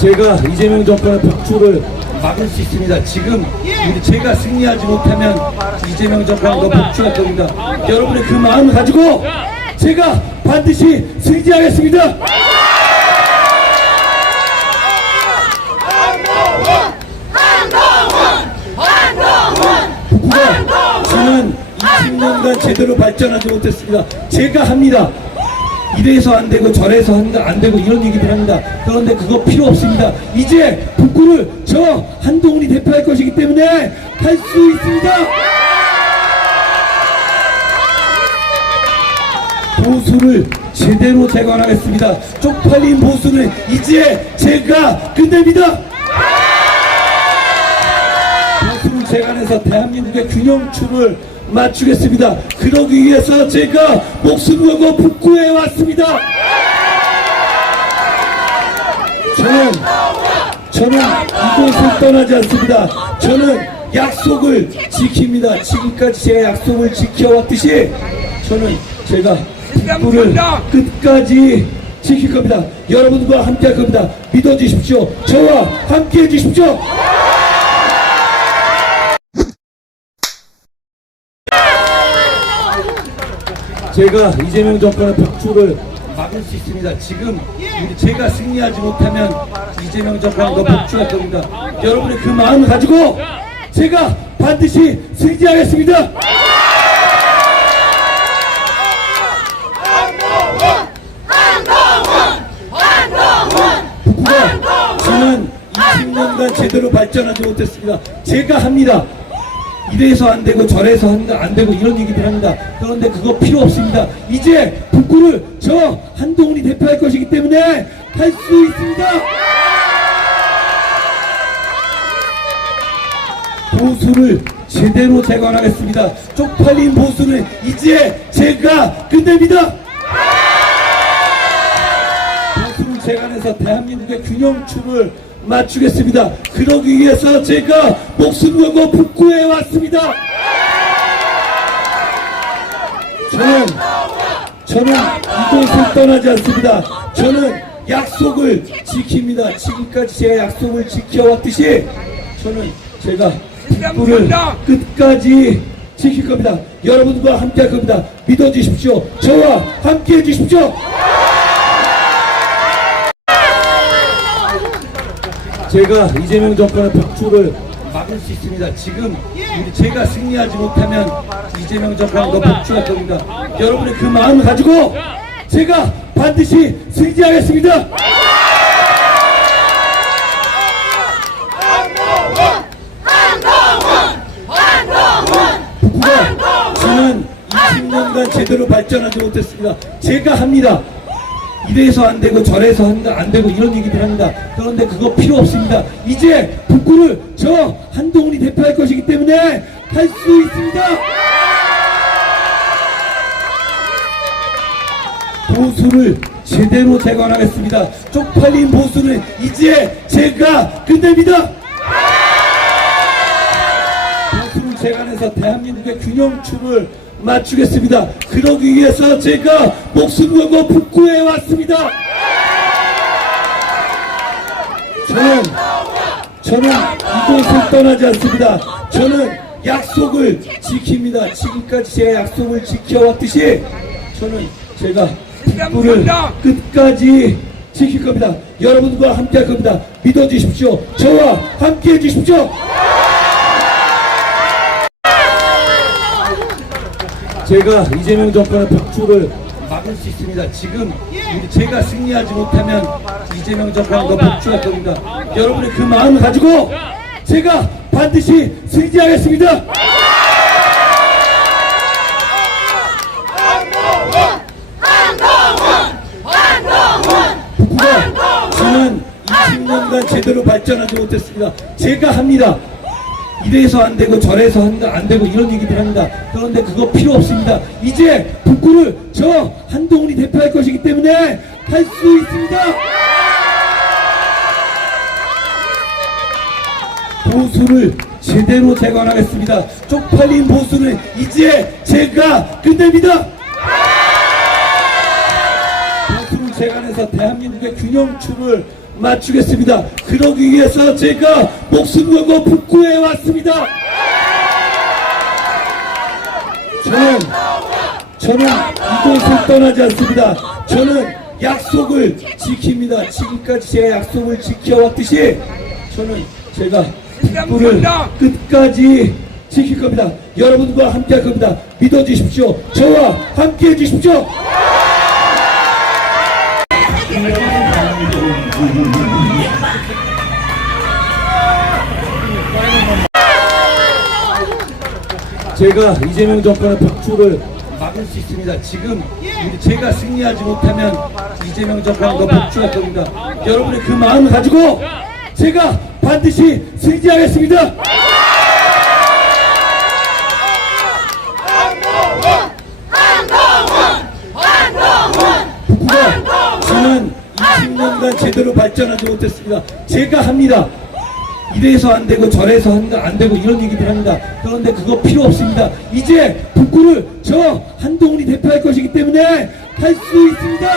제가 이재명 정권의 복주를 막을 수 있습니다. 지금 제가 승리하지 못하면 이재명 정권과 복주할 겁니다. 여러분의 그 마음을 가지고 제가 반드시 승리하겠습니다. 북구가 저는 20년간 제대로 발전하지 못했습니다. 제가 합니다. 이래서 안 되고 저래서 안 되고 이런 얘기들 합니다. 그런데 그거 필요 없습니다. 이제 북구를 저 한동훈이 대표할 것이기 때문에 할 수 있습니다. 보수를 제대로 재건하겠습니다. 쪽팔린 보수는 이제 제가 끝냅니다. 보수를 재건해서 대한민국의 균형춤을 맞추겠습니다. 그러기 위해서 제가 목숨 걸고 북구에 왔습니다. 저는 이곳을 떠나지 않습니다. 저는 약속을 지킵니다. 지금까지 제가 약속을 지켜왔듯이 저는 제가 북구를 끝까지 지킬 겁니다. 여러분과 함께 할 겁니다. 믿어주십시오. 저와 함께 해주십시오. 제가 이재명 정권의 복주를 막을 수 있습니다. 지금 제가 승리하지 못하면 이재명 정권과 복주할 겁니다. 여러분의 그 마음을 가지고 제가 반드시 승리하겠습니다. 북구가 저는 20년간 제대로 발전하지 못했습니다. 제가 합니다. 이래서 안 되고 저래서 안 되고 이런 얘기들 합니다. 그런데 그거 필요 없습니다. 이제 북구를 저 한동훈이 대표할 것이기 때문에 할 수 있습니다. 보수를 제대로 재건하겠습니다. 쪽팔린 보수는 이제 제가 끝냅니다. 보수를 재건해서 대한민국의 균형춤을 맞추겠습니다. 그러기 위해서 제가 목숨 걸고 북구에 왔습니다. 저는 이곳을 떠나지 않습니다. 저는 약속을 지킵니다. 지금까지 제가 약속을 지켜왔듯이 저는 제가 북구를 끝까지 지킬 겁니다. 여러분과 함께 할 겁니다. 믿어주십시오. 저와 함께 해주십시오. 제가 이재명 정권의 복주를 막을 수 있습니다. 지금 제가 승리하지 못하면 이재명 정권과 복주할 겁니다. 여러분의 그 마음을 가지고 제가 반드시 승리하겠습니다. 북구가 저는 20년간 제대로 발전하지 못했습니다. 제가 합니다. 이래서 안 되고 저래서 안 되고 이런 얘기들 합니다. 그런데 그거 필요 없습니다. 이제 북구를 저 한동훈이 대표할 것이기 때문에 할 수 있습니다. 보수를 제대로 재건하겠습니다. 쪽팔린 보수는 이제 제가 끝냅니다. 보수를 재건해서 대한민국의 균형춤을 맞추겠습니다. 그러기 위해서 제가 목숨 걸고 북구에 왔습니다. 저는 이곳을 떠나지 않습니다. 저는 약속을 지킵니다. 지금까지 제가 약속을 지켜왔듯이 저는 제가 북구를 끝까지 지킬 겁니다. 여러분과 함께 할 겁니다. 믿어주십시오. 저와 함께 해주십시오. 제가 이재명 정권의 복주를 막을 수 있습니다. 지금 제가 승리하지 못하면 이재명 정권과 복주할 겁니다. 여러분의 그 마음을 가지고 제가 반드시 승리하겠습니다. 북구가 저는 20년간 제대로 발전하지 못했습니다. 제가 합니다. 이래서 안 되고 저래서 안 되고 이런 얘기들 합니다. 그런데 그거 필요 없습니다. 이제 북구를 저 한동훈이 대표할 것이기 때문에 할 수 있습니다. 보수를 제대로 재건하겠습니다. 쪽팔린 보수는 이제 제가 끝냅니다. 보수를 세간에서 대한민국의 균형춤을 맞추겠습니다. 그러기 위해서 제가 목숨 걸고 북구해 왔습니다. 저는 이곳을 떠나지 않습니다. 저는 약속을 지킵니다. 지금까지 제 약속을 지켜왔듯이 저는 제가 북구를 끝까지 지킬 겁니다. 여러분과 함께 할 겁니다. 믿어주십시오. 저와 함께 해주십시오. 제가 이재명 정권의 복출을 막을 수 있습니다. 지금 제가 승리하지 못하면 이재명 정권과 복출할 겁니다. 여러분의 그 마음을 가지고 제가 반드시 승리하겠습니다. 북구가 저는 20년간 제대로 발전하지 못했습니다. 제가 합니다. 이래서 안 되고 저래서 안 되고 이런 얘기들 합니다. 그런데 그거 필요 없습니다. 이제 북구를 저 한동훈이 대표할 것이기 때문에 할 수 있습니다.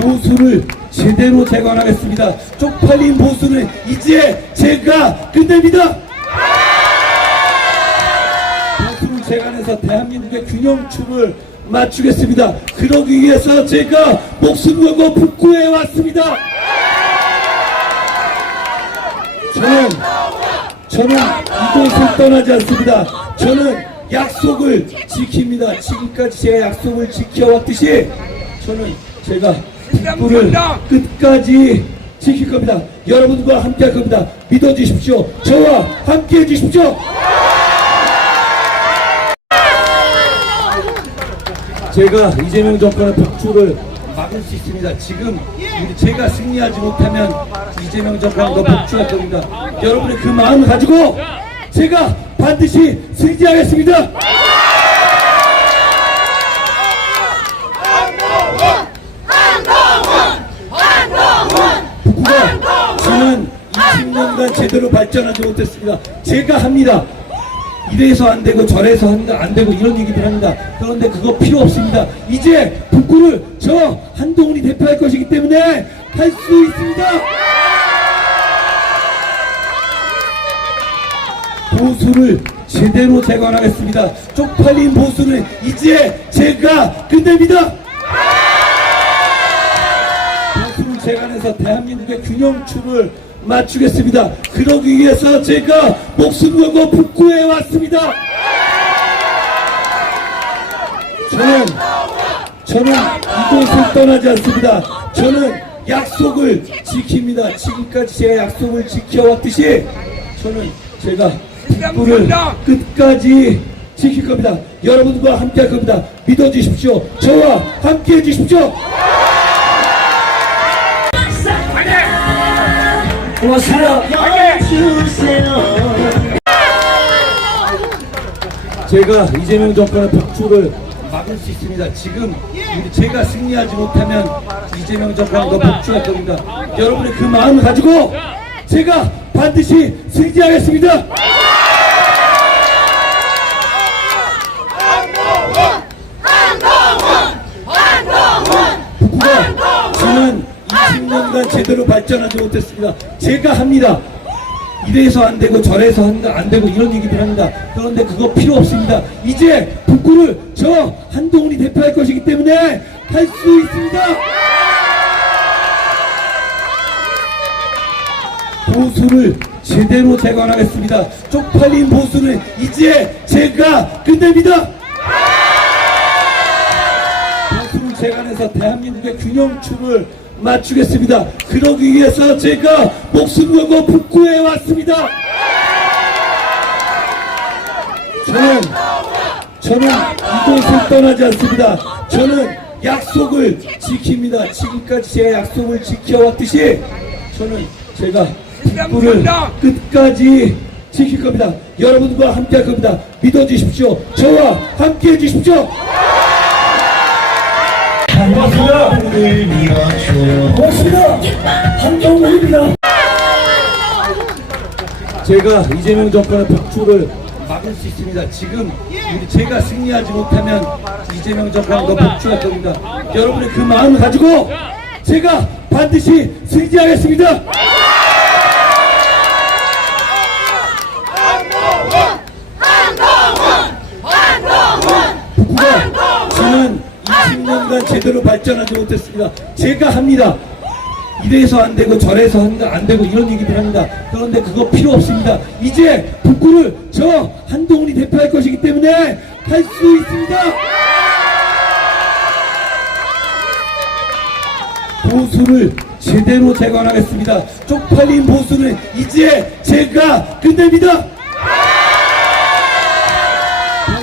보수를 제대로 재건하겠습니다. 쪽팔린 보수를 이제 제가 끝냅니다. 보수를 재건해서 대한민국의 균형춤을 맞추겠습니다. 그러기 위해서 제가 목숨 걸고 북구해 왔습니다. 저는 이곳을 떠나지 않습니다. 저는 약속을 지킵니다. 지금까지 제 약속을 지켜왔듯이 저는 제가 북구를 끝까지 지킬 겁니다. 여러분과 함께 할 겁니다. 믿어주십시오. 저와 함께 해주십시오. 제가 이재명 정권의 복출을 막을 수 있습니다. 지금 제가 승리하지 못하면 이재명 정권과 복출할 겁니다. 여러분의 그 마음을 가지고 제가 반드시 승리하겠습니다. 북구가 저는 20년간 제대로 발전하지 못했습니다. 제가 합니다. 이래서 안 되고 저래서 안 되고 이런 얘기들 합니다. 그런데 그거 필요 없습니다. 이제 북구를 저 한동훈이 대표할 것이기 때문에 할 수 있습니다. 보수를 제대로 재건하겠습니다. 쪽팔린 보수를 이제 제가 끝냅니다. 보수를 재건해서 대한민국의 균형춤을 맞추겠습니다. 그러기 위해서 제가 목숨 걸고 북구해 왔습니다. 저는 이곳을 떠나지 않습니다. 저는 약속을 지킵니다. 지금까지 제 약속을 지켜왔듯이 저는 제가 북구를 끝까지 지킬 겁니다. 여러분과 함께 할 겁니다. 믿어주십시오. 저와 함께 해주십시오. 고맙습니다. 제가 이재명 정권의 복출을 막을 수 있습니다. 지금 제가 승리하지 못하면 이재명 정권과 복출할 겁니다. 여러분의 그 마음을 가지고 제가 반드시 승리하겠습니다. 북구가 저는 20년간 제대로 발전하지 못했습니다. 제가 합니다. 이래서 안 되고 저래서 안 되고 이런 얘기들 합니다. 그런데 그거 필요 없습니다. 이제 북구를 저 한동훈이 대표할 것이기 때문에 할 수 있습니다. 보수를 제대로 재건하겠습니다. 쪽팔린 보수를 이제 제가 끝냅니다. 보수를 재건해서 대한민국의 균형춤을 맞추겠습니다. 그러기 위해서 제가 목숨 걸고 북구해 왔습니다. 저는 이곳을 떠나지 않습니다. 저는 약속을 지킵니다. 지금까지 제 약속을 지켜왔듯이 저는 제가 북구를 끝까지 지킬 겁니다. 여러분과 함께 할 겁니다. 믿어주십시오. 저와 함께 해주십시오. 고맙습니다. 고맙습니다. 한동훈입니다. 제가 이재명 정권의 복출을 막을 수 있습니다. 지금 제가 승리하지 못하면 이재명 정권과 복주할 겁니다. 여러분의 그 마음을 가지고 제가 반드시 승리하겠습니다. 북구가 저는 20년간 제대로 발전하지 못했습니다. 제가 합니다. 이래서 안 되고 저래서 안 되고 이런 얘기들 합니다. 그런데 그거 필요 없습니다. 이제 북구를 저 한동훈이 대표할 것이기 때문에 할 수 있습니다. 보수를 제대로 재건하겠습니다. 쪽팔린 보수는 이제 제가 끝냅니다.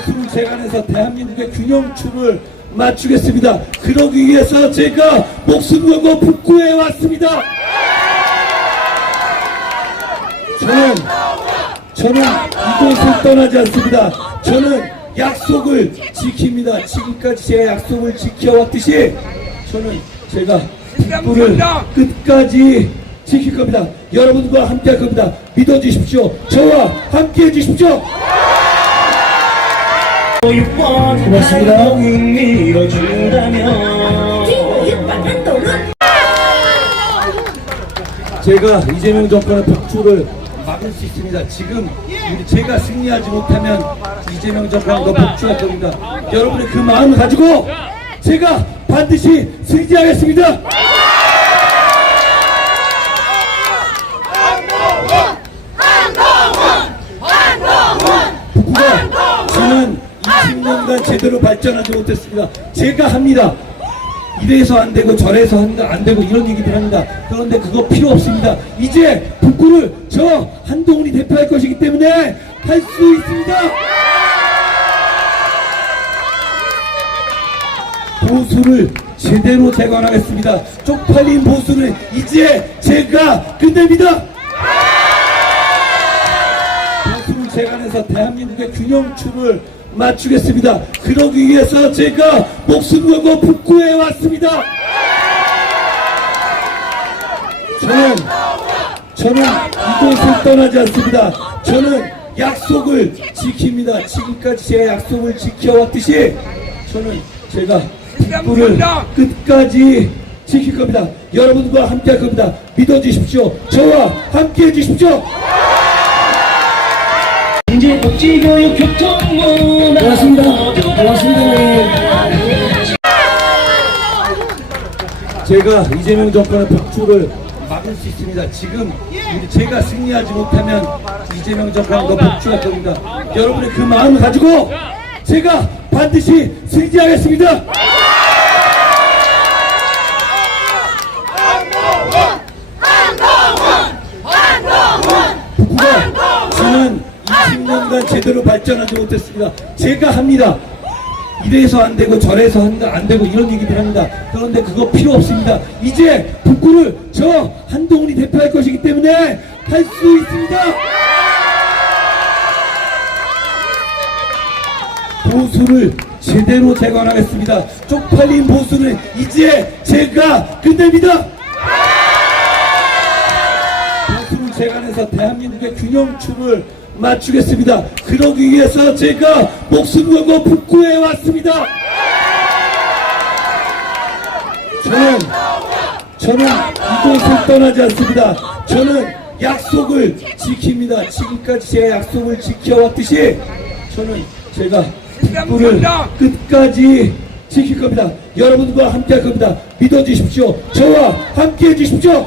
보수를 재건해서 대한민국의 균형추를 맞추겠습니다. 그러기 위해서 제가 목숨 걸고 북구에 왔습니다. 저는 이곳을 떠나지 않습니다. 저는 약속을 지킵니다. 지금까지 제 약속을 지켜왔듯이 저는 제가 북구를 끝까지 지킬 겁니다. 여러분과 함께 할 겁니다. 믿어주십시오. 저와 함께 해주십시오. 고맙습니다. 제가 이재명 정권의 복주를 막을 수 있습니다. 지금 제가 승리하지 못하면 이재명 정권과 복주할 겁니다. 여러분의 그 마음을 가지고 제가 반드시 승리하겠습니다. 북구가 저는 20년간 제대로 발전하지 못했습니다. 제가 합니다. 이래서 안 되고 저래서 안 되고 이런 얘기들 합니다. 그런데 그거 필요 없습니다. 이제 북구를 저 한동훈이 대표할 것이기 때문에 할 수 있습니다. 보수를 제대로 재건하겠습니다. 쪽팔린 보수는 이제 제가 끝냅니다. 보수를 재건해서 대한민국의 균형추를 맞추겠습니다. 그러기 위해서 제가 목숨 걸고 북구에 왔습니다. 저는 이곳을 떠나지 않습니다. 저는 약속을 지킵니다. 지금까지 제 약속을 지켜왔듯이 저는 제가 북구를 끝까지 지킬 겁니다. 여러분과 함께 할 겁니다. 믿어주십시오. 저와 함께 해주십시오. 경제, 복지, 교육, 교통, 문화. 고맙습니다. 고맙습니다. 제가 이재명 정권의 복주를 막을 수 있습니다. 지금 제가 승리하지 못하면 이재명 정권과 복주할 겁니다. 여러분의 그 마음을 가지고 제가 반드시 승리하겠습니다. 북구가 저는 20년간 제대로 발전하지 못했습니다. 제가 합니다. 이래서 안 되고 저래서 안 되고 이런 얘기들 합니다. 그런데 그거 필요 없습니다. 이제 북구를 저 한동훈이 대표할 것이기 때문에 할 수 있습니다. 보수를 제대로 재건하겠습니다. 쪽팔린 보수는 이제 제가 끝냅니다. 보수를 재건해서 대한민국의 균형추를 맞추겠습니다. 그러기 위해서 제가 목숨 걸고 북구에 왔습니다. 저는 이곳을 떠나지 않습니다. 저는 약속을 지킵니다. 지금까지 제 약속을 지켜왔듯이 저는 제가 북구를 끝까지 지킬 겁니다. 여러분과 함께 할 겁니다. 믿어주십시오. 저와 함께 해주십시오.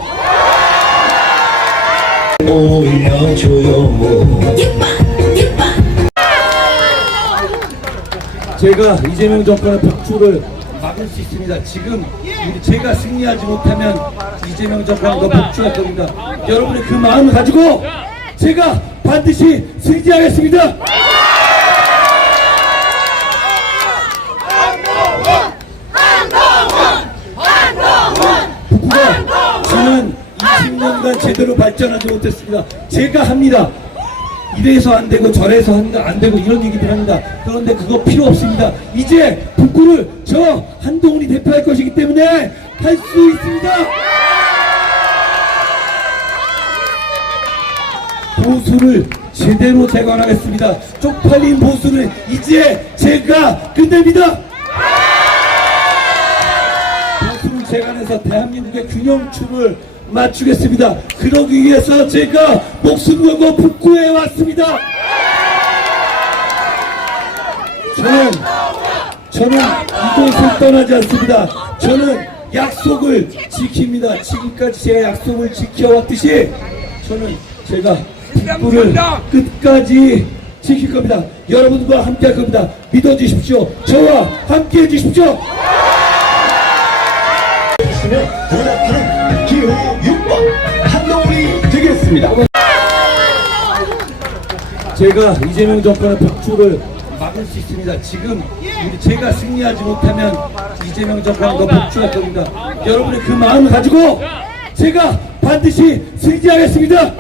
제가 이재명 정권의 복주를 막을 수 있습니다. 지금 제가 승리하지 못하면 이재명 정권과 복주할 겁니다. 여러분의 그 마음을 가지고 제가 반드시 승리하겠습니다. 북구가 저는 20년간 제대로 발전하지 못했습니다. 제가 합니다. 이래서 안 되고 저래서 안 되고 이런 얘기들 합니다. 그런데 그거 필요 없습니다. 이제 북구를 저 한동훈이 대표할 것이기 때문에 할 수 있습니다. 보수를 제대로 재건하겠습니다. 쪽팔린 보수는 이제 제가 끝냅니다. 보수를 재건해서 대한민국의 균형춤을 맞추겠습니다. 그러기 위해서 제가 목숨 걸고 북구해 왔습니다. 저는 이곳을 떠나지 않습니다. 저는 약속을 지킵니다. 지금까지 제 약속을 지켜왔듯이 저는 제가 북구를 끝까지 지킬 겁니다. 여러분과 함께 할 겁니다. 믿어주십시오. 저와 함께 해주십시오. 노력하는 기호 6번 한동훈이 되겠습니다. 제가 이재명 정권의 복주를 막을 수 있습니다. 지금 제가 승리하지 못하면 이재명 정권과 복주할 겁니다. 여러분의 그 마음을 가지고 제가 반드시 승리하겠습니다.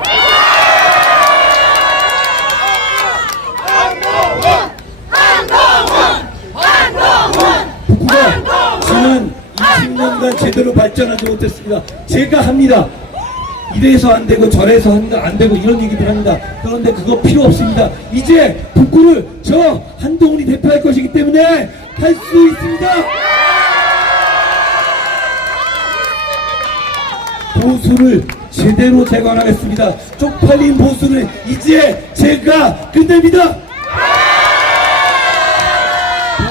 북구가 저는 20년간 제대로 발전하지 못했습니다. 제가 합니다. 이래서 안 되고 저래서 안 되고 이런 얘기들 합니다. 그런데 그거 필요 없습니다. 이제 북구를 저 한동훈이 대표할 것이기 때문에 할 수 있습니다. 보수를 제대로 재건하겠습니다. 쪽팔린 보수는 이제 제가 끝냅니다.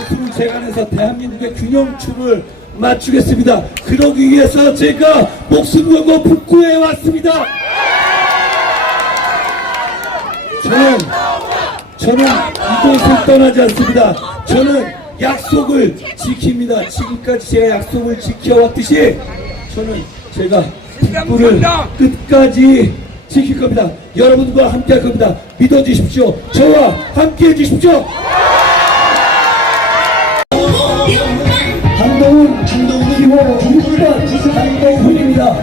보수를 재건해서 대한민국의 균형춤을 맞추겠습니다. 그러기 위해서 제가 목숨 걸고 북구해 왔습니다. 저는 이곳을 떠나지 않습니다. 저는 약속을 지킵니다. 지금까지 제 약속을 지켜왔듯이 저는 제가 북구를 끝까지 지킬 겁니다. 여러분과 함께 할 겁니다. 믿어주십시오. 저와 함께 해주십시오. 한동훈 기호 6번 한동훈입니다.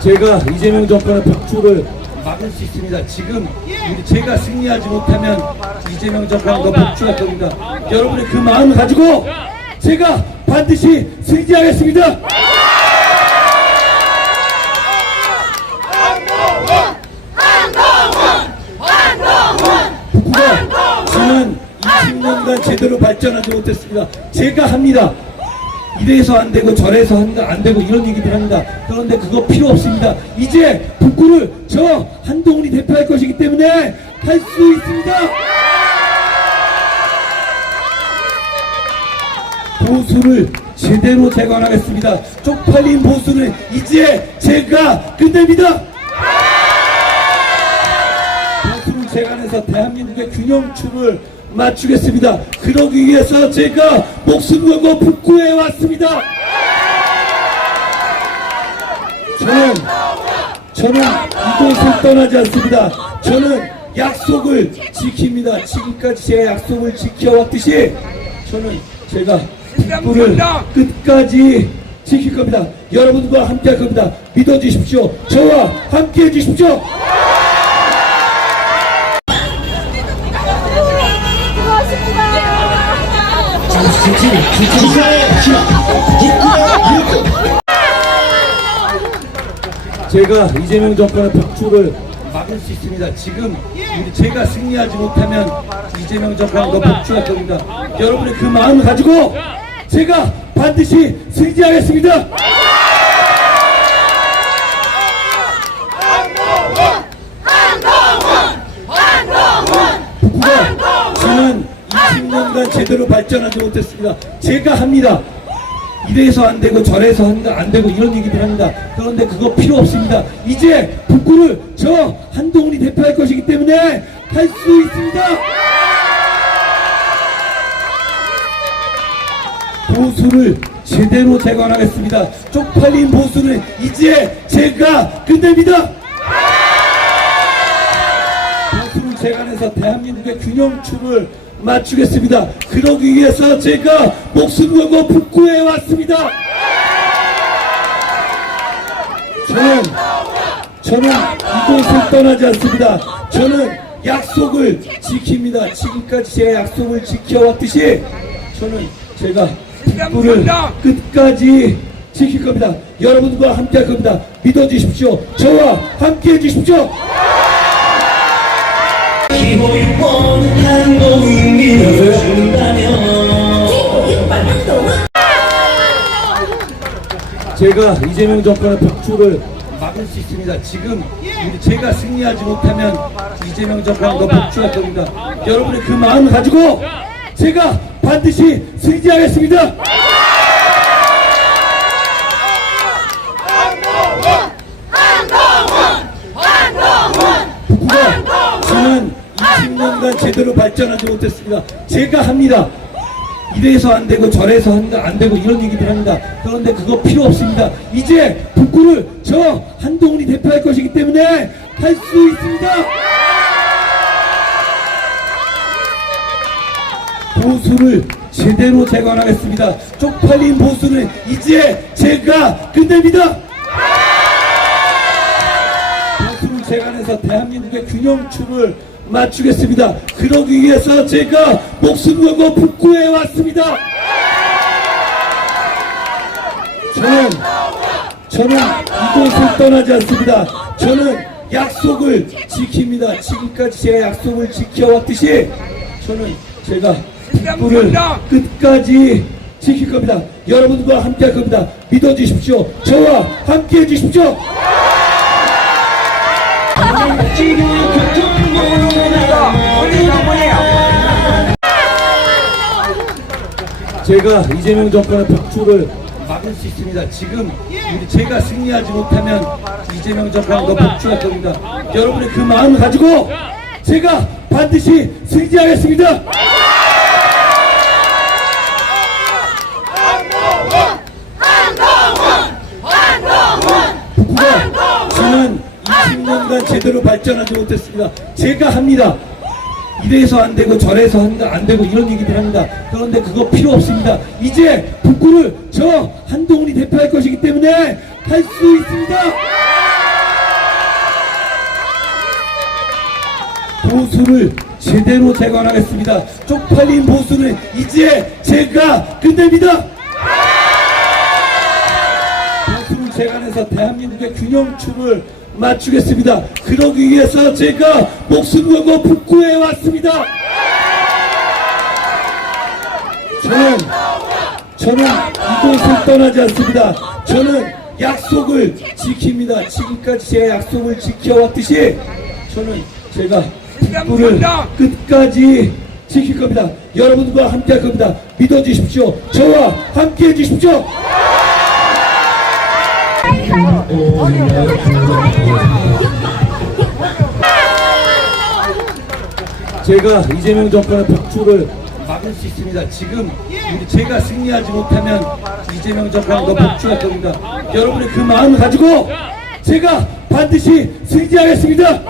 제가 이재명 정권의 복주를 막을 수 있습니다. 지금 제가 승리하지 못하면 이재명 정권과 복주할 겁니다. 여러분의 그 마음을 가지고 제가 반드시 승리하겠습니다. 북구가 저는 20년간 제대로 발전하지 못했습니다. 제가 합니다. 이래서 안 되고 저래서 안 되고 이런 얘기들 합니다. 그런데 그거 필요 없습니다. 이제 북구를 저 한동훈이 대표할 것이기 때문에 할 수 있습니다. 보수를 제대로 재건하겠습니다. 쪽팔린 보수는 이제 제가 끝냅니다. 보수를 재건해서 대한민국의 균형춤을 맞추겠습니다. 그러기 위해서 제가 목숨 걸고 북구해 왔습니다. 저는 이곳을 떠나지 않습니다. 저는 약속을 지킵니다. 지금까지 제 약속을 지켜왔듯이 저는 제가 북구를 끝까지 지킬 겁니다. 여러분과 함께 할 겁니다. 믿어주십시오. 저와 함께 해주십시오. 제가 이재명 정권의 복주를 막을 수 있습니다. 지금 제가 승리하지 못하면 이재명 정권과 복주할 겁니다. 여러분의 그 마음을 가지고 제가 반드시 승리하겠습니다. 북구가 저는 20년간 제대로 발전하지 못했습니다. 제가 합니다. 이래서 안 되고 저래서 안 되고 이런 얘기들 합니다. 그런데 그거 필요 없습니다. 이제 북구를 저 한동훈이 대표할 것이기 때문에 할 수 있습니다. 보수를 제대로 재건하겠습니다. 쪽팔린 보수는 이제 제가 끝냅니다. 보수를 재건해서 대한민국의 균형춤을 맞추겠습니다. 그러기 위해서 제가 목숨 걸고 북구해 왔습니다. 저는 이곳을 떠나지 않습니다. 저는 약속을 지킵니다. 지금까지 제 약속을 지켜왔듯이 저는 제가 북구를 끝까지 지킬 겁니다. 여러분과 함께 할 겁니다. 믿어주십시오. 저와 함께 해주십시오. 기호유권 한동훈 밀어준다면 제가 이재명 정권의 복수를 막을 수 있습니다. 지금 제가 승리하지 못하면 이재명 정권과 복수할 겁니다. 여러분의 그 마음을 가지고 제가 반드시 승리하겠습니다. 북구가 지난 20년간 제대로 발전하지 못했습니다. 제가 합니다. 이래서 안 되고 저래서 안 되고 이런 얘기들 합니다. 그런데 그거 필요 없습니다. 이제 북구를 저 한동훈이 대표할 것이기 때문에 할 수 있습니다. 보수를 제대로 재건하겠습니다. 쪽팔린 보수는 이제 제가 끝냅니다. 보수를 재건해서 대한민국의 균형춤을 맞추겠습니다. 그러기 위해서 제가 목숨 걸고 북구에 왔습니다. 저는 이곳을 떠나지 않습니다. 저는 약속을 지킵니다. 지금까지 제가 약속을 지켜왔듯이 저는 제가 북구를 끝까지 지킬 겁니다. 여러분과 함께 할 겁니다. 믿어주십시오. 저와 함께 해주십시오. 복지교육 교통문화 제가 이재명 정권의 복수를 막을 수 있습니다. 지금 제가 승리하지 못하면 이재명 정권과 복수할 겁니다. 여러분의 그 마음을 가지고 제가 반드시 승리하겠습니다. 북구가 지난 20년간 제대로 발전하지 못했습니다. 제가 합니다. 이래서 안 되고 저래서 안 되고 이런 얘기들 합니다. 그런데 그거 필요 없습니다. 이제 북구를 저 한동훈이 대표할 것이기 때문에 할 수 있습니다. 보수를 제대로 재건하겠습니다. 쪽팔린 보수는 이제 제가 끝냅니다. 보수를 재건해서 대한민국의 균형춤을 맞추겠습니다. 그러기 위해서 제가 목숨 걸고 북구에 왔습니다. 저는 이곳을 떠나지 않습니다. 저는 약속을 지킵니다. 지금까지 제가 약속을 지켜왔듯이 저는 제가 북구를 끝까지 지킬 겁니다. 여러분과 함께 할 겁니다. 믿어주십시오. 저와 함께 해주십시오. 제가 이재명 정권의 복수를 막을 수 있습니다. 지금 제가 승리하지 못하면 이재명 정권과 복수할 겁니다. 여러분의 그 마음을 가지고 제가 반드시 승리하겠습니다.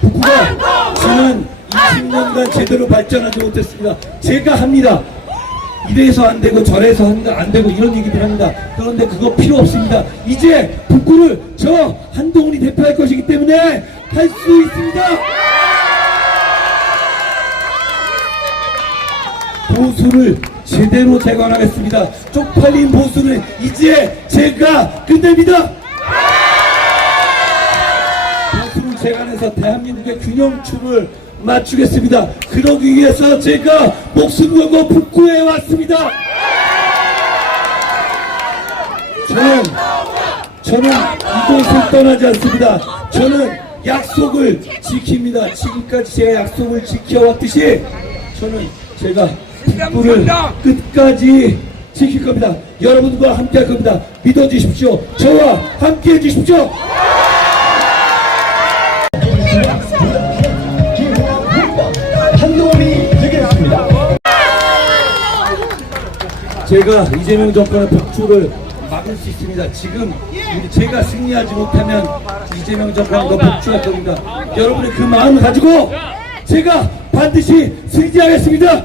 북구가 지난 20년간 제대로 발전하지 못했습니다. 제가 합니다. 이래서 안 되고 저래서 안 되고 이런 얘기들 합니다. 그런데 그거 필요 없습니다. 이제 북구를 저 한동훈이 대표할 것이기 때문에 할 수 있습니다. 보수를 제대로 재건하겠습니다. 쪽팔린 보수는 이제 제가 끝냅니다. 보수를 재건해서 대한민국의 균형춤을 맞추겠습니다. 그러기 위해서 제가 목숨 걸고 북구에 왔습니다. 저는 이곳을 떠나지 않습니다. 저는 약속을 지킵니다. 지금까지 제가 약속을 지켜왔듯이 저는 제가 북구를 끝까지 지킬 겁니다. 여러분과 함께 할 겁니다. 믿어주십시오. 저와 함께 해주십시오. 한동훈이 되겠습니다. 제가 이재명 정권의 복수를 막을 수 있습니다. 지금 제가 승리하지 못하면 이재명 정권과 복수할 겁니다. 여러분의 그 마음을 가지고 제가 반드시 승리하겠습니다.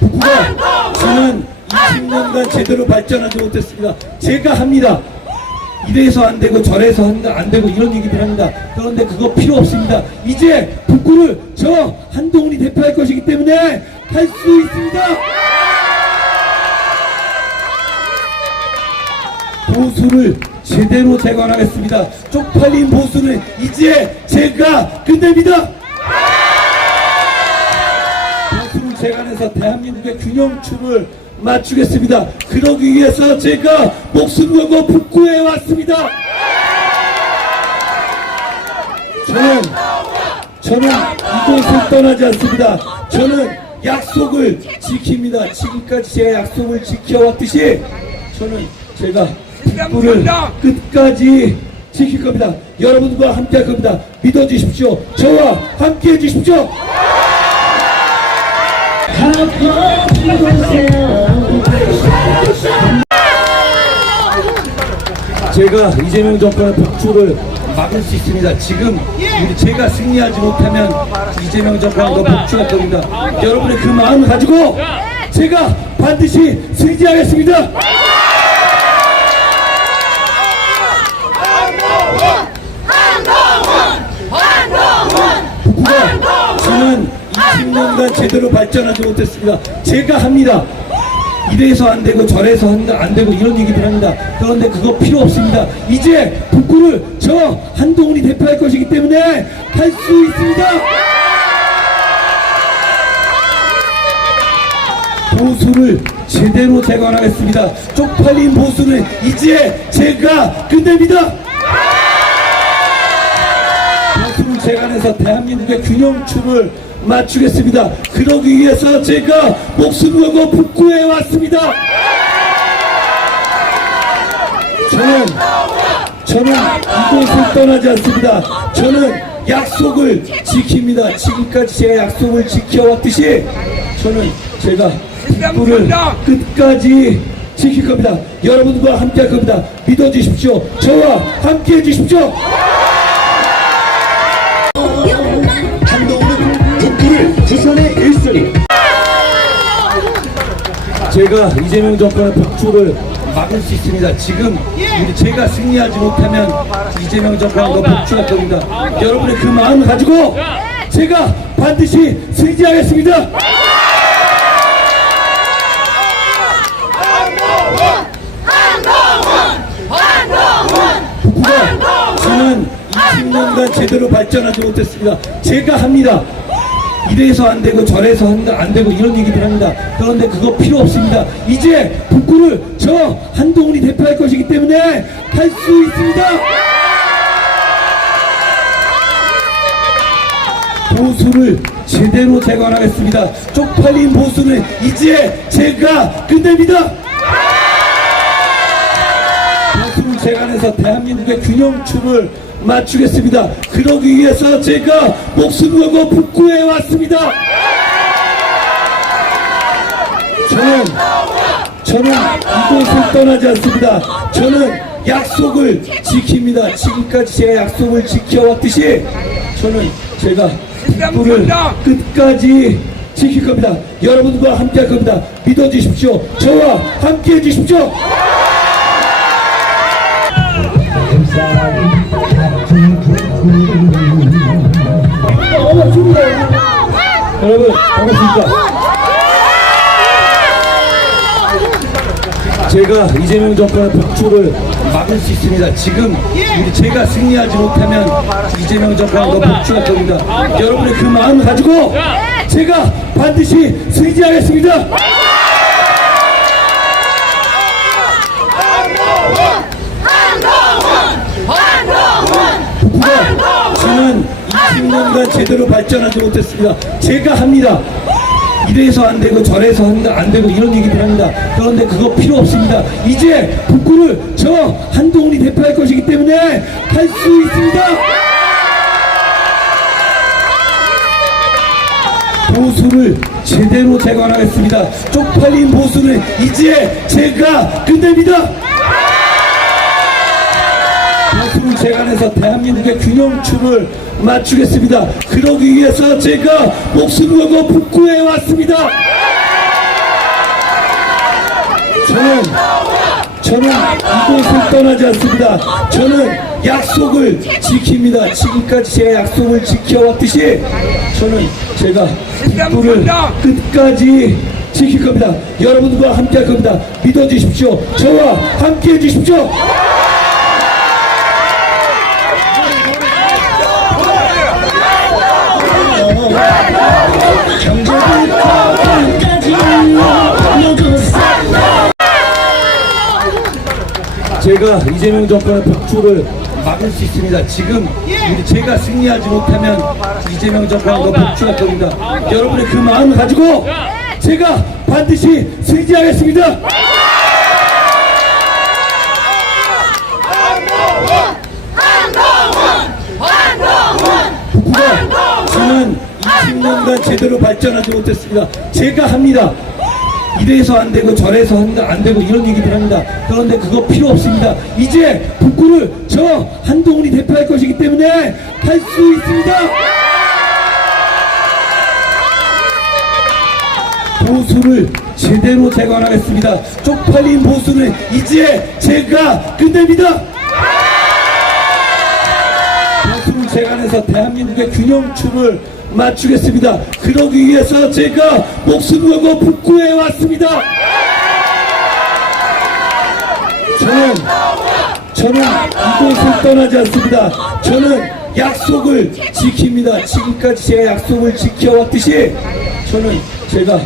북구가 지난 20년간 제대로 발전하지 못했습니다. 제가 합니다. 이래서 안 되고 저래서 안 되고 이런 얘기들 합니다. 그런데 그거 필요 없습니다. 이제 북구를 저 한동훈이 대표할 것이기 때문에 할 수 있습니다. 보수를 제대로 재건하겠습니다. 쪽팔린 보수는 이제 제가 끝냅니다. 보수를 재건해서 대한민국의 균형춤을 맞추겠습니다. 그러기 위해서 제가 목숨 걸고 북구에 왔습니다. 저는 이곳을 떠나지 않습니다. 저는 약속을 지킵니다. 지금까지 제 약속을 지켜왔듯이 저는 제가 북구를 끝까지 지킬 겁니다. 여러분과 함께 할 겁니다. 믿어주십시오. 저와 함께 해주십시오. 제가 이재명 정권의 복주를 막을 수 있습니다. 지금 제가 승리하지 못하면 이재명 정권과 복주할 겁니다. 여러분의 그 마음을 가지고 제가 반드시 승리하겠습니다. 북구가 지난 20년간 제대로 발전하지 못했습니다. 제가 합니다. 이래서 안 되고 저래서 안 되고 이런 얘기들 합니다. 그런데 그거 필요 없습니다. 이제 북구를 저 한동훈이 대표할 것이기 때문에 할 수 있습니다. 보수를 제대로 재건하겠습니다. 쪽팔린 보수는 이제 제가 끝냅니다. 보수를 재건해서 대한민국의 균형춤을 맞추겠습니다. 그러기 위해서 제가 목숨 걸고 북구에 왔습니다. 저는 이곳을 떠나지 않습니다. 저는 약속을 지킵니다. 지금까지 제가 약속을 지켜왔듯이 저는 제가 북구를 끝까지 지킬 겁니다. 여러분과 함께 할 겁니다. 믿어주십시오. 저와 함께 해주십시오. 부산의 일선이 제가 이재명 정권의 복주를 막을 수 있습니다. 지금 제가 승리하지 못하면 이재명 정권과 복주할 겁니다. 여러분의 그 마음을 가지고 제가 반드시 승리하겠습니다. 북구가 지난 20년간 제대로 발전하지 못했습니다. 제가 합니다. 이래서 안 되고 저래서 안 되고 이런 얘기들 합니다. 그런데 그거 필요 없습니다. 이제 북구를 저 한동훈이 대표할 것이기 때문에 할 수 있습니다. 보수를 제대로 재건하겠습니다. 쪽팔린 보수는 이제 제가 끝냅니다. 보수를 재건해서 대한민국의 균형춤을 맞추겠습니다. 그러기 위해서 제가 목숨 걸고 북구에 왔습니다. 저는 이곳을 떠나지 않습니다. 저는 약속을 지킵니다. 지금까지 제가 약속을 지켜왔듯이 저는 제가 북구를 끝까지 지킬 겁니다. 여러분과 함께 할 겁니다. 믿어주십시오. 저와 함께 해주십시오. 여러분 반갑습니다. 제가 이재명 정권의 복주를 막을 수 있습니다. 지금 제가 승리하지 못하면 이재명 정권과 복주할 겁니다. 여러분의 그 마음을 가지고 제가 반드시 승리하겠습니다. 북구가 지난 20년간 제대로 발전하지 못했습니다. 제가 합니다. 이래서 안 되고 저래서 안 되고 이런 얘기들 합니다. 그런데 그거 필요 없습니다. 이제 북구를 저 한동훈이 대표할 것이기 때문에 할 수 있습니다. 보수를 제대로 재건하겠습니다. 쪽팔린 보수는 이제 제가 끝냅니다. 보수를 재건해서 대한민국의 균형춤을 맞추겠습니다. 그러기 위해서 제가 목숨 걸고 북구에 왔습니다. 저는 이곳을 떠나지 않습니다. 저는 약속을 지킵니다. 지금까지 제가 약속을 지켜왔듯이 저는 제가 북부를 끝까지 지킬 겁니다. 여러분과 함께 할 겁니다. 믿어주십시오. 저와 함께 해주십시오. 경제부터 끝까지 모두 제가 이재명 정권의 복주를 막을 수 있습니다. 지금 제가 승리하지 못하면 이재명 정권과 복주할 겁니다. 여러분의 그 마음을 가지고 제가 반드시 승리하겠습니다. 북구가 저는 20년간 제대로 발전하지 못했습니다. 제가 합니다. 이래서 안 되고 저래서 안 되고 이런 얘기들 합니다. 그런데 그거 필요 없습니다. 이제 북구를 저 한동훈이 대표할 것이기 때문에 할 수 있습니다. 보수를 제대로 재건하겠습니다. 쪽팔린 보수를 이제 제가 끝냅니다. 보수를 재건해서 대한민국의 균형춤을 맞추겠습니다. 그러기 위해서 제가 목숨 걸고 북구에 왔습니다. 저는 이곳을 떠나지 않습니다. 저는 약속을 지킵니다. 지금까지 제가 약속을 지켜왔듯이 저는 제가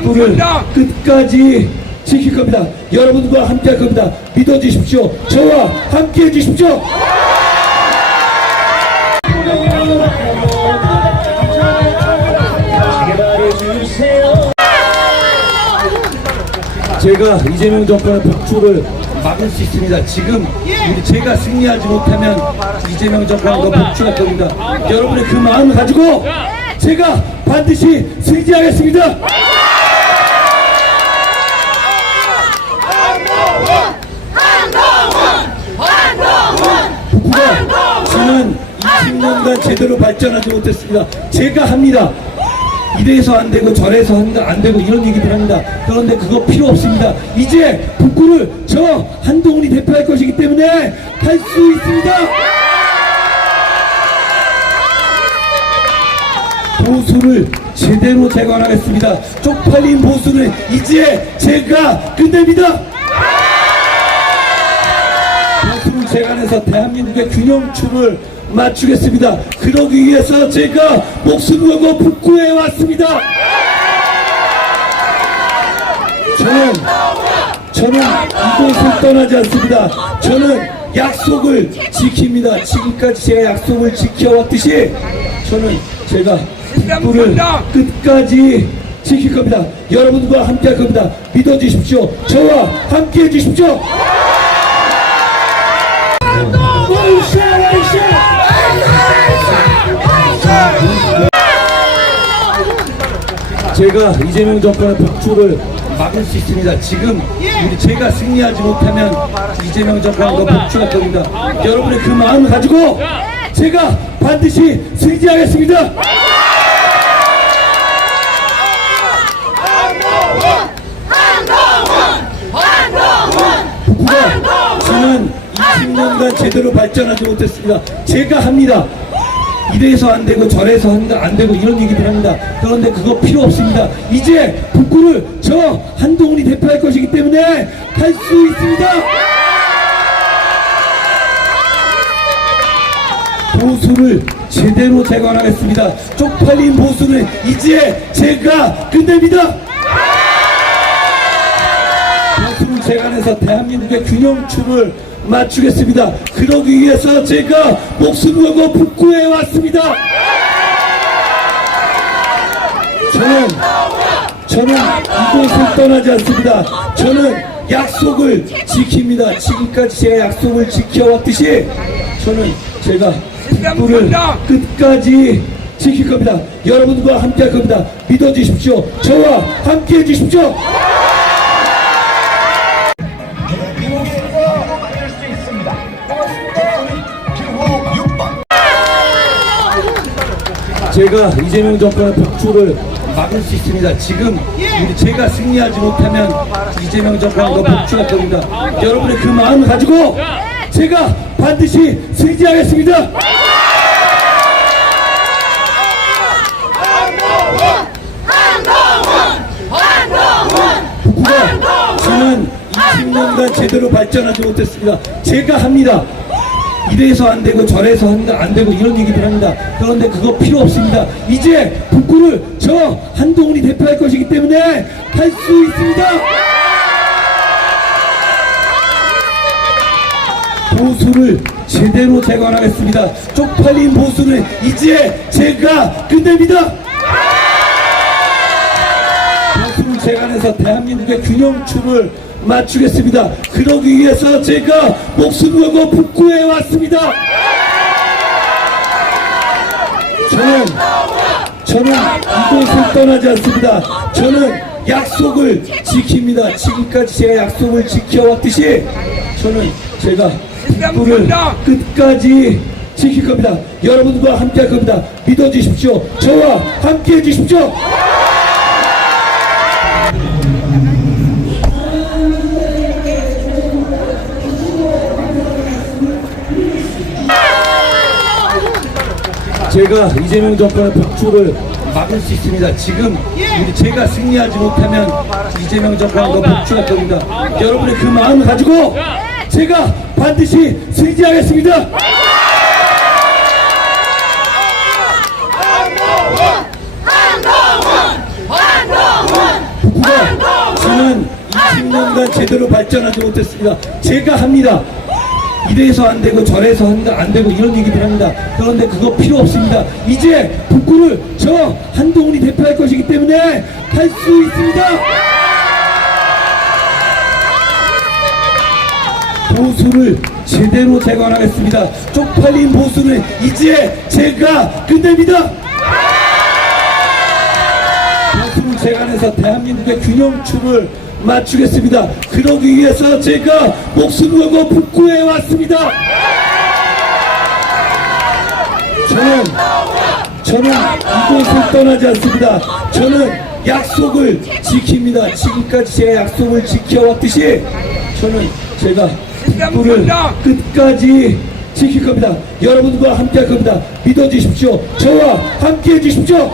북구를 끝까지 지킬 겁니다. 여러분과 함께 할 겁니다. 믿어주십시오. 저와 함께 해주십시오. 제가 이재명 정권의 복주를 막을 수 있습니다. 지금 제가 승리하지 못하면 이재명 정권과 복주할 겁니다. 여러분의 그 마음을 가지고 제가 반드시 승리하겠습니다. 북구가 저는 20년간 제대로 발전하지 못했습니다. 제가 합니다. 이래서 안 되고 저래서 안 되고 이런 얘기들 합니다. 그런데 그거 필요 없습니다. 이제 북구를 저 한동훈이 대표할 것이기 때문에 할 수 있습니다. 보수를 제대로 재건하겠습니다. 쪽팔린 보수를 이제 제가 끝냅니다. 보수를 재건해서 대한민국의 균형춤을 맞추겠습니다. 그러기 위해서 제가 목숨 걸고 북구에 왔습니다. 저는 이곳을 떠나지 않습니다. 저는 약속을 지킵니다. 지금까지 제가 약속을 지켜왔듯이 저는 제가 북구를 끝까지 지킬 겁니다. 여러분과 함께 할 겁니다. 믿어주십시오. 저와 함께 해주십시오. 제가 이재명 정권의 복주를 막을 수 있습니다. 지금 제가 승리하지 못하면 이재명 정권과 복주할 겁니다. 여러분의 그 마음을 가지고 제가 반드시 승리하겠습니다. 북구가 저는 20년간 제대로 발전하지 못했습니다. 제가 합니다. 이래서 안 되고 저래서 안 되고 이런 얘기들 합니다. 그런데 그거 필요 없습니다. 이제 북구를 저 한동훈이 대표할 것이기 때문에 할 수 있습니다. 보수를 제대로 재건하겠습니다. 쪽팔린 보수를 이제 제가 끝냅니다. 보수를 재건해서 대한민국의 균형춤을 맞추겠습니다. 그러기 위해서 제가 목숨 걸고 북구에 왔습니다. 저는 이곳을 떠나지 않습니다. 저는 약속을 지킵니다. 지금까지 제가 약속을 지켜왔듯이 저는 제가 북구를 끝까지 지킬 겁니다. 여러분과 함께 할 겁니다. 믿어주십시오. 저와 함께 해주십시오. 제가 이재명 정권의 복주를 막을 수 있습니다. 지금 제가 승리하지 못하면 이재명 정권과 복주할 겁니다. 여러분의 그 마음을 가지고 제가 반드시 승리하겠습니다. 북구가 지난 20년간 제대로 발전하지 못했습니다. 제가 합니다. 이래서 안 되고 저래서 안 되고 이런 얘기들 합니다. 그런데 그거 필요 없습니다. 이제 북구를 저 한동훈이 대표할 것이기 때문에 할 수 있습니다. 보수를 제대로 재건하겠습니다. 쪽팔린 보수를 이제 제가 끝냅니다. 보수를 재건해서 대한민국의 균형춤을 맞추겠습니다. 그러기 위해서 제가 목숨 걸고 북구에 왔습니다. 저는 이곳을 떠나지 않습니다. 저는 약속을 지킵니다. 지금까지 제가 약속을 지켜왔듯이 저는 제가 북구를 끝까지 지킬 겁니다. 여러분과 함께 할 겁니다. 믿어주십시오. 저와 함께 해주십시오. 제가 이재명 정권의 복주를 막을 수 있습니다. 지금 제가 승리하지 못하면 이재명 정권과 복주할 겁니다. 여러분의 그 마음을 가지고 제가 반드시 승리하겠습니다. 북구가 지난 20년간 제대로 발전하지 못했습니다. 제가 합니다. 이래서 안 되고 저래서 안 되고 이런 얘기들 합니다. 그런데 그거 필요 없습니다. 이제 북구를 저 한동훈이 대표할 것이기 때문에 할 수 있습니다. 보수를 제대로 재건하겠습니다. 쪽팔린 보수를 이제 제가 끝냅니다. 보수를 재건해서 대한민국의 균형춤을 맞추겠습니다. 그러기 위해서 제가 목숨 걸고 북구에 왔습니다. 저는 이곳을 떠나지 않습니다. 저는 약속을 지킵니다. 지금까지 제가 약속을 지켜왔듯이 저는 제가 북구를 끝까지 지킬 겁니다. 여러분과 함께 할 겁니다. 믿어주십시오. 저와 함께 해주십시오.